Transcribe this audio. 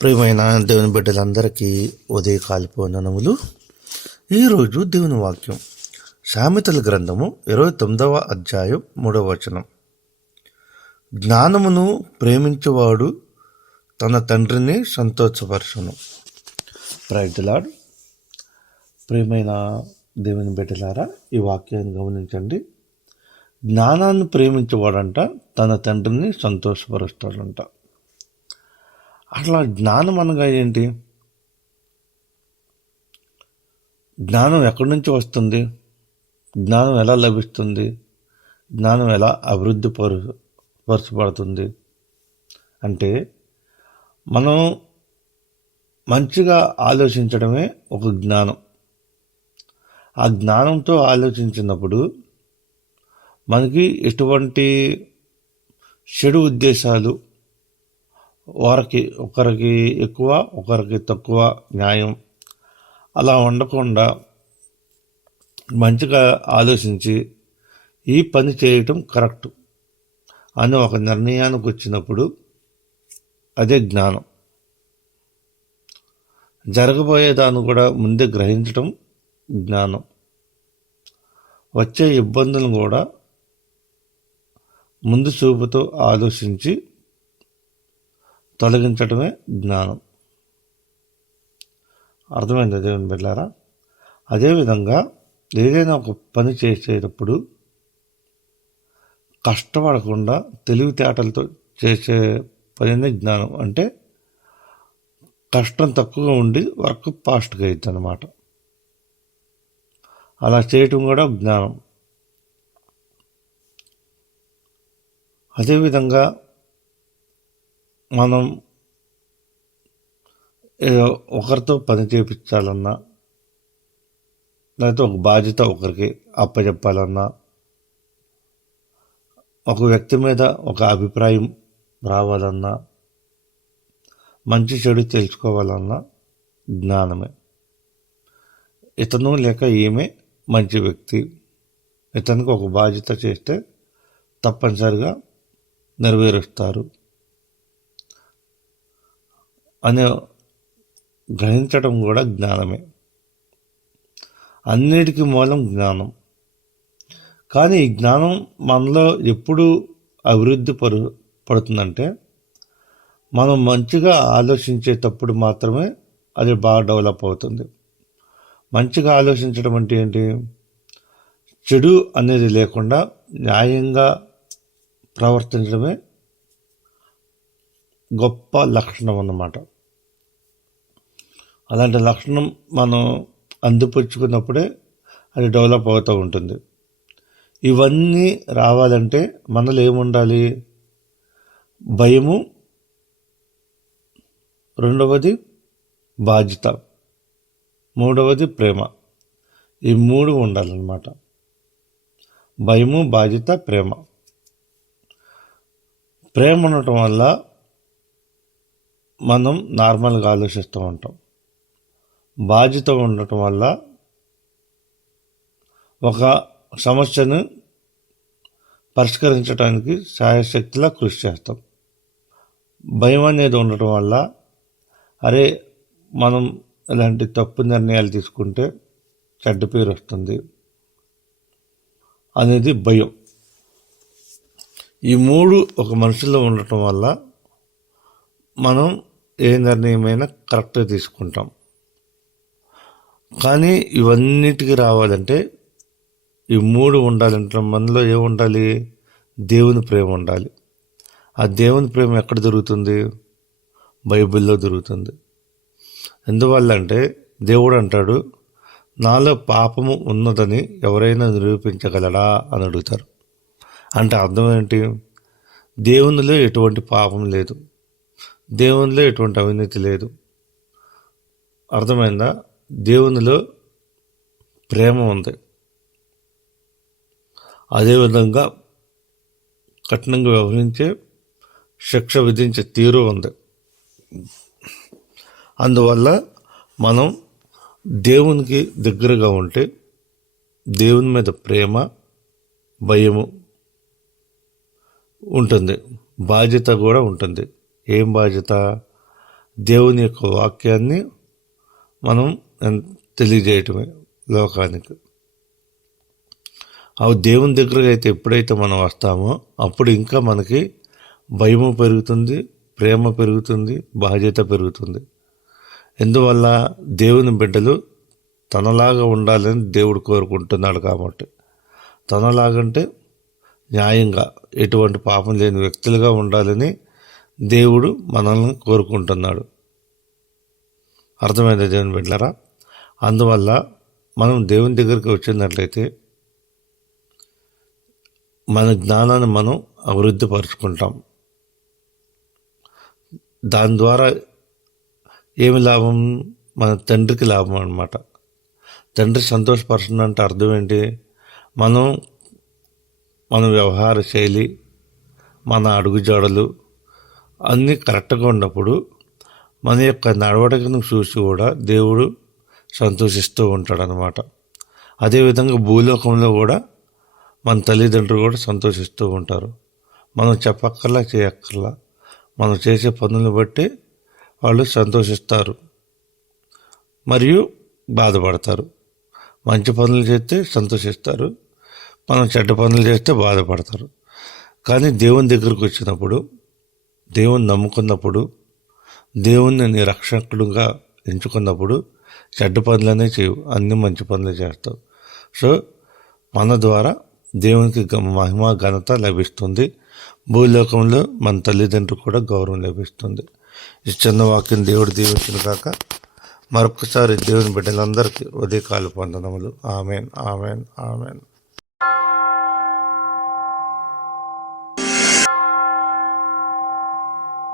ప్రియమైన దేవుని బిడ్డలందరికీ ఉదయకాలిపు వందనములు. ఈరోజు దేవుని వాక్యం సామెతల గ్రంథము ఇరవై తొమ్మిదవ అధ్యాయం మూడవ వచనం. జ్ఞానమును ప్రేమించువాడు తన తండ్రిని సంతోషపరచును. ప్రయత్లాడ్ ప్రియమైన దేవుని బిడ్డలారా ఈ వాక్యాన్ని గమనించండి. జ్ఞానాన్ని ప్రేమించేవాడంట తన తండ్రిని సంతోషపరుస్తాడంట. అట్లా జ్ఞానం అనగా ఏంటి? జ్ఞానం ఎక్కడి నుంచి వస్తుంది? జ్ఞానం ఎలా లభిస్తుంది? జ్ఞానం ఎలా అభివృద్ధి పరు పరచబడుతుంది అంటే మనం మంచిగా ఆలోచించడమే ఒక జ్ఞానం. ఆ జ్ఞానంతో ఆలోచించినప్పుడు మనకి ఎటువంటి చెడు ఉద్దేశాలు వారికి ఒకరికి ఎక్కువ ఒకరికి తక్కువ న్యాయం అలా ఉండకుండా మంచిగా ఆలోచించి ఈ పని చేయటం కరెక్ట్ అని ఒక నిర్ణయానికి వచ్చినప్పుడు అదే జ్ఞానం. జరగబోయేదాన్ని కూడా ముందే గ్రహించటం జ్ఞానం. వచ్చే ఇబ్బందులను కూడా ముందు చూపుతో ఆలోచించి తొలగించడమే జ్ఞానం. అర్థమైంది దేవుని బిడ్డారా అదేవిధంగా ఏదైనా ఒక పని చేసేటప్పుడు కష్టపడకుండా తెలివితేటలతో చేసే పనినే జ్ఞానం. అంటే కష్టం తక్కువగా ఉండి వర్క్ ఫాస్ట్గా అవుతుంది అనమాట అలా చేయటం కూడా జ్ఞానం. అదేవిధంగా మనం ఏదో ఒకరితో పని చేయించాలన్నా లేకపోతే ఒక బాధ్యత ఒకరికి అప్పచెప్పాలన్నా ఒక వ్యక్తి మీద ఒక అభిప్రాయం రావాలన్నా మంచి చెడు తెలుసుకోవాలన్నా జ్ఞానమే. ఇతను లేక ఈమె మంచి వ్యక్తి. ఇతనికి ఒక బాధ్యత చేస్తే తప్పనిసరిగా నెరవేరుస్తారు. అనే గ్రహించడం కూడా జ్ఞానమే. అన్నిటికీ మూలం జ్ఞానం. కానీ ఈ జ్ఞానం మనలో ఎప్పుడు అభివృద్ధి పరు పడుతుందంటే మనం మంచిగా ఆలోచించేటప్పుడు మాత్రమే అది బాగా డెవలప్ అవుతుంది. మంచిగా ఆలోచించడం అంటే ఏంటి? చెడు అనేది లేకుండా న్యాయంగా ప్రవర్తించడమే గొప్ప లక్షణం అన్నమాట. అలాంటి లక్షణం మనం అందిపుచ్చుకున్నప్పుడే అది డెవలప్ అవుతూ ఉంటుంది. ఇవన్నీ రావాలంటే మనలో ఏముండాలి? భయము రెండవది బాధ్యత మూడవది ప్రేమ. ఈ మూడు ఉండాలన్నమాట. భయము బాధ్యత ప్రేమ. ప్రేమ ఉండటం వల్ల మనం నార్మల్గా ఆలోచిస్తూ ఉంటాం. బాధ్యత ఉండటం వల్ల ఒక సమస్యను పరిష్కరించడానికి సాయశక్తిలా కృషి చేస్తాం. భయం అనేది ఉండటం వల్ల అరే మనం ఇలాంటి తప్పు నిర్ణయాలు తీసుకుంటే చెడ్డ పేరు వస్తుంది అనేది భయం. ఈ మూడు ఒక మనిషిలో ఉండటం వల్ల మనం ఏ నిర్ణయమైనా కరెక్ట్గా తీసుకుంటాం. కానీ ఇవన్నిటికి రావాలంటే ఈ మూడు ఉండాలంటే మనలో ఏముండాలి ఉండాలి? దేవుని ప్రేమ ఉండాలి. ఆ దేవుని ప్రేమ ఎక్కడ దొరుకుతుంది? బైబిల్లో దొరుకుతుంది. ఎందువల్ల అంటే దేవుడు అంటాడు నాలో పాపము ఉన్నదని ఎవరైనా నిరూపించగలడా? అని అడుగుతారు. అంటే అర్థం ఏంటి దేవునిలో ఎటువంటి పాపం లేదు. దేవునిలో ఎటువంటి అవినీతి లేదు. అర్థమైందా? దేవునిలో ప్రేమ ఉంది. అదేవిధంగా కఠినంగా వ్యవహరించే శిక్ష విధించే తీరు ఉంది. అందువల్ల మనం దేవునికి దగ్గరగా ఉంటే దేవుని మీద ప్రేమ భయము ఉంటుంది. బాధ్యత కూడా ఉంటుంది. ఏం బాధ్యత? దేవుని యొక్క వాక్యాన్ని మనం తెలియజేయటమే లోకానికి. అవి దేవుని దగ్గరకు అయితే ఎప్పుడైతే మనం వస్తామో అప్పుడు ఇంకా మనకి భయము పెరుగుతుంది ప్రేమ పెరుగుతుంది బాధ్యత పెరుగుతుంది. ఎందువల్ల? దేవుని బిడ్డలు తనలాగా ఉండాలని దేవుడు కోరుకుంటున్నాడు కాబట్టి. తనలాగంటే న్యాయంగా ఎటువంటి పాపం లేని వ్యక్తులుగా ఉండాలని దేవుడు మనల్ని కోరుకుంటున్నాడు. అర్థమైంది దేవుని బిడ్డలారా? అందువల్ల మనం దేవుని దగ్గరికి వచ్చినట్లయితే మన జ్ఞానాన్ని మనం అభివృద్ధి పరుచుకుంటాం. దాని ద్వారా ఏమి లాభం? మన తండ్రికి లాభం అన్నమాట. తండ్రి సంతోషపరచడం అంటే అర్థం ఏంటి? మనం మన వ్యవహార శైలి మన అడుగుజాడలు అన్నీ కరెక్ట్గా ఉన్నప్పుడు మన యొక్క నడవడికను చూసి కూడా దేవుడు సంతోషిస్తూ ఉంటాడనమాట అదేవిధంగా భూలోకంలో కూడా మన తల్లిదండ్రులు కూడా సంతోషిస్తూ ఉంటారు. మనం చెప్పక్కర్లా చేయక్కర్లా మనం చేసే పనులను బట్టి వాళ్ళు సంతోషిస్తారు. మరియు బాధపడతారు. మంచి పనులు చేస్తే సంతోషిస్తారు. మనం చెడ్డ పనులు చేస్తే బాధపడతారు. కానీ దేవుని దగ్గరకు వచ్చినప్పుడు దేవుని నమ్ముకున్నప్పుడు దేవుణ్ణి నీ రక్షకుడుగా ఎంచుకున్నప్పుడు చెడ్డ పనులనే చేయవు. అన్ని మంచి పనులు చేస్తావు. సో మన ద్వారా దేవునికి గ- మహిమ ఘనత లభిస్తుంది. భూలోకంలో మన తల్లిదండ్రులు కూడా గౌరవం లభిస్తుంది. ఈ చిన్న వాక్యం దేవుడు దీవించిన కాక మరొకసారి దేవుని బిడ్డలందరికీ ఉదయకాలు పొందనములు ఆమెన్ ఆమెన్ ఆమెన్.